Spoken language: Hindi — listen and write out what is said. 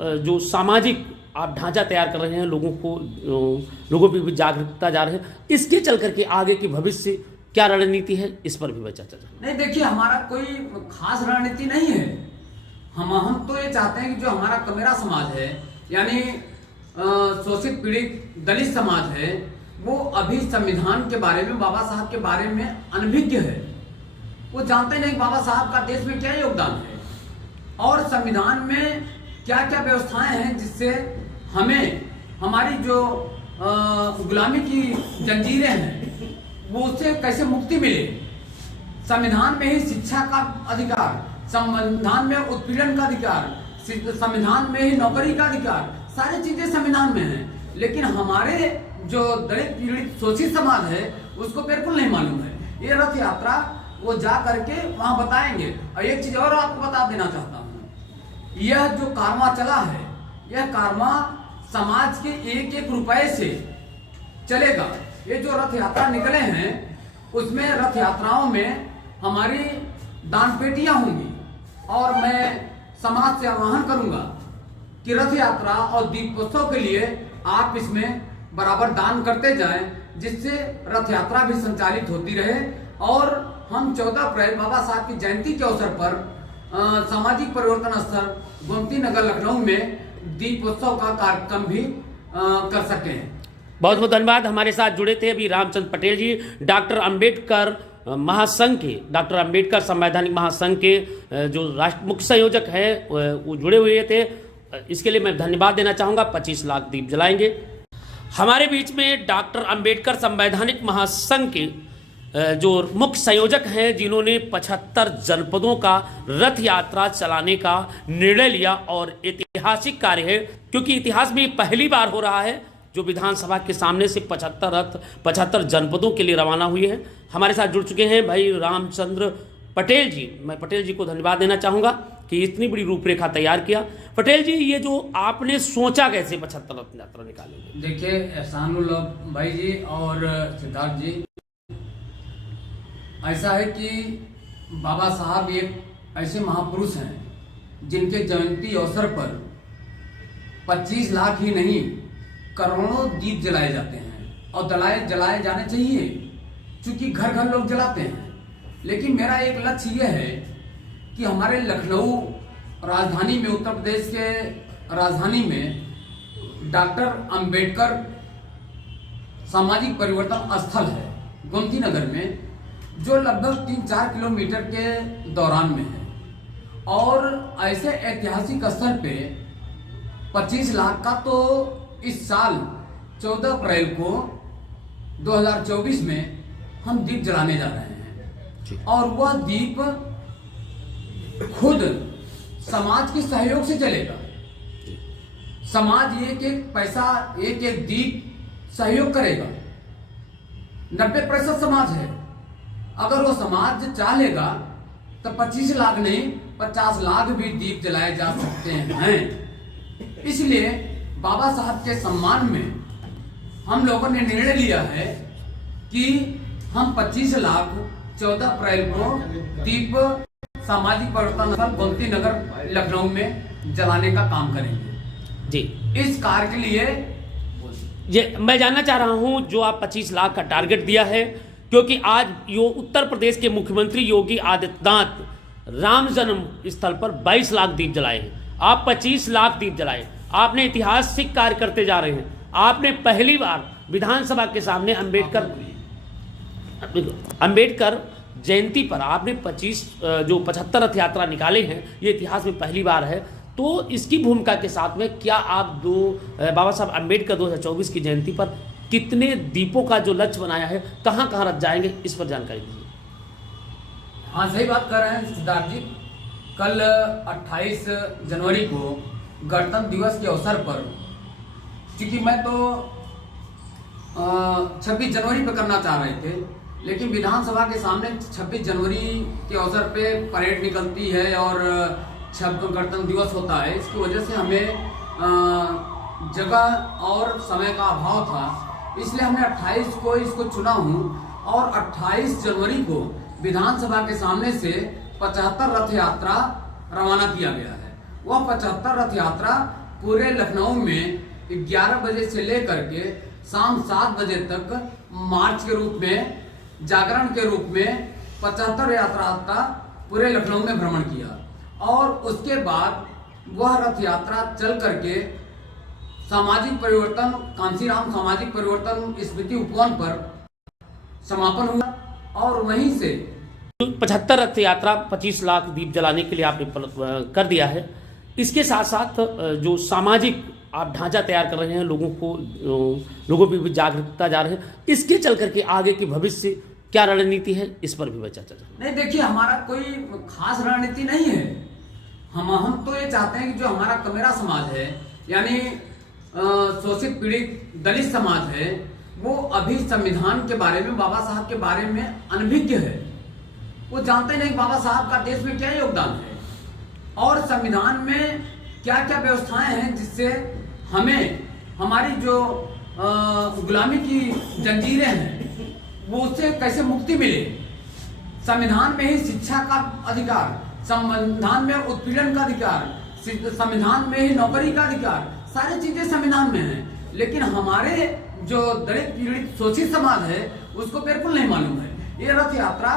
जो सामाजिक आप ढांचा तैयार कर रहे हैं, लोगों पे भी जागरूकता जा रहे हैं, इसके चल करके आगे की भविष्य क्या रणनीति है, इस पर भी मैं चर्चा चाहूँगा। नहीं, देखिए, हमारा कोई खास रणनीति नहीं है। हम तो ये चाहते हैं कि जो हमारा कमेरा समाज है, यानी शोषित पीड़ित दलित समाज है, वो अभी संविधान के बारे में, बाबा साहब के बारे में अनभिज्ञ है। वो जानते नहीं बाबा साहब का देश में क्या योगदान है और संविधान में क्या क्या व्यवस्थाएं हैं जिससे हमें हमारी जो गुलामी की जंजीरें हैं वो उससे कैसे मुक्ति मिले। संविधान में ही शिक्षा का अधिकार, संविधान में उत्पीड़न का अधिकार, संविधान में ही नौकरी का अधिकार, सारी चीजें संविधान में हैं। लेकिन हमारे जो दलित पीड़ित शोषित समाज है उसको बिल्कुल नहीं मालूम है। ये रथ यात्रा वो जा करके वहां बताएंगे। और एक चीज और आपको बता देना चाहता हूँ, यह जो कारवां चला है, यह कारवां समाज के एक एक रुपए से चलेगा। ये जो रथ यात्रा निकले हैं उसमें रथ यात्राओं में हमारी दान पेटियां होंगी और मैं समाज से आह्वान करूंगा कि रथ यात्रा और दीपोत्सव के लिए आप इसमें बराबर दान करते जाएं, जिससे रथ यात्रा भी संचालित होती रहे। और हम 14 अप्रैल बाबा साहब की जयंती के अवसर पर सामाजिक परिवर्तन स्थल गोमती नगर लखनऊ में दीपोत्सव का कार्यक्रम भी कर सकें। बहुत बहुत धन्यवाद। हमारे साथ जुड़े थे अभी रामचंद्र पटेल जी, डॉक्टर अंबेडकर महासंघ के, डॉक्टर अंबेडकर संवैधानिक महासंघ के जो राष्ट्र मुख्य संयोजक है वो जुड़े हुए थे। इसके लिए मैं धन्यवाद देना चाहूँगा। 25 लाख दीप जलाएंगे। हमारे बीच में डॉक्टर अंबेडकर संवैधानिक महासंघ के जो मुख्य संयोजक हैं, जिन्होंने 75 जनपदों का रथ यात्रा चलाने का निर्णय लिया और ऐतिहासिक कार्य है, क्योंकि इतिहास में पहली बार हो रहा है जो विधानसभा के सामने से 75 रथ 75 जनपदों के लिए रवाना हुए हैं। हमारे साथ जुड़ चुके हैं भाई रामचंद्र पटेल जी। मैं पटेल जी को धन्यवाद देना चाहूँगा कि इतनी बड़ी रूपरेखा तैयार किया। पटेल जी, ये जो आपने सोचा कैसे 75 रथ यात्रा निकालेंगे? देखिए एहसानुल्लाह भाई जी और सिद्धार्थ जी, ऐसा है कि बाबा साहब एक ऐसे महापुरुष हैं जिनके जयंती अवसर पर 25 लाख ही नहीं करोड़ों दीप जलाए जाते हैं और जलाए जाने चाहिए, क्योंकि घर घर लोग जलाते हैं। लेकिन मेरा एक लक्ष्य यह है कि हमारे लखनऊ राजधानी में, उत्तर प्रदेश के राजधानी में डॉक्टर अंबेडकर सामाजिक परिवर्तन स्थल है गोमती नगर में, जो लगभग 3-4 किलोमीटर के दौरान में है। और ऐसे ऐतिहासिक स्थल पे 25 लाख का तो इस साल 14 अप्रैल को 2024 में हम दीप जलाने जा रहे हैं। और वह दीप खुद समाज के सहयोग से चलेगा। समाज एक एक पैसा, एक एक दीप सहयोग करेगा। 90% समाज है। अगर वो समाज चाह लेगा तो 25 लाख नहीं 50 लाख भी दीप जलाए जा सकते हैं। इसलिए बाबा साहब के सम्मान में हम लोगों ने निर्णय लिया है कि हम 25 लाख 14 अप्रैल को दीप सामाजिक परिवर्तन स्थल गोमती नगर लखनऊ में जलाने का काम करेंगे जी। इस कार्य के लिए ये मैं जानना चाह रहा हूं, जो आप 25 लाख का टारगेट दिया है, क्योंकि आज उत्तर प्रदेश के मुख्यमंत्री योगी आदित्यनाथ राम जन्म स्थल पर 22 लाख दीप जलाए हैं, आप 25 लाख दीप जलाए। आपने ऐतिहासिक कार्य करते जा रहे हैं। आपने पहली बार विधानसभा के सामने अंबेडकर जयंती पर आपने 75 रथ यात्रा निकाले हैं, ये इतिहास में पहली बार है। तो इसकी भूमिका के साथ में क्या आप बाबा साहब अंबेडकर 2024 की जयंती पर कितने दीपों का जो लक्ष्य बनाया है, कहाँ कहाँ रथ जाएंगे, इस पर जानकारी दीजिए। हाँ, सही बात कर रहे हैं सिद्धार्थ जी। कल 28 जनवरी को गणतंत्र दिवस के अवसर पर, क्योंकि मैं तो 26 जनवरी पे करना चाह रहे थे, लेकिन विधानसभा के सामने 26 जनवरी के अवसर पे परेड निकलती है और गणतंत्र दिवस होता है। इसकी वजह से हमें जगह और समय का अभाव था, इसलिए हमने 28 को इसको चुना हूँ। और 28 जनवरी को विधानसभा के सामने से 75 रथ यात्रा रवाना किया गया है। वह 75 रथ यात्रा पूरे लखनऊ में 11 बजे से लेकर के शाम 7 बजे तक मार्च के रूप में, जागरण के रूप में 75 यात्रा का पूरे लखनऊ में भ्रमण किया। और उसके बाद वह रथ यात्रा चल करके सामाजिक परिवर्तन, कांसीराम सामाजिक परिवर्तन स्मृति उपवन पर समापन हुआ। और वहीं से 75 रथ यात्रा 25 लाख दीप जलाने के लिए आपने कर दिया है। इसके साथ साथ जो सामाजिक आप ढांचा तैयार कर रहे हैं, लोगों पे भी जागरूकता जा रहे हैं, इसके चल करके आगे की भविष्य क्या रणनीति है, इस पर भी चर्चा नहीं। देखिए, हमारा कोई खास रणनीति नहीं है। हम तो ये चाहते हैं कि जो हमारा कमेरा समाज है, यानी शोषित पीड़ित दलित समाज है, वो अभी संविधान के बारे में, बाबा साहब के बारे में अनभिज्ञ है। वो जानते नहीं बाबा साहब का देश में क्या योगदान है और संविधान में क्या क्या व्यवस्थाएं हैं जिससे हमें हमारी जो गुलामी की जंजीरें हैं वो उससे कैसे मुक्ति मिले। संविधान में ही शिक्षा का अधिकार, संविधान में उत्पीड़न का अधिकार, संविधान में ही नौकरी का अधिकार, सारी चीजें संविधान में हैं। लेकिन हमारे जो दलित पीड़ित शोषित समाज है उसको बिल्कुल नहीं मालूम है। ये रथ यात्रा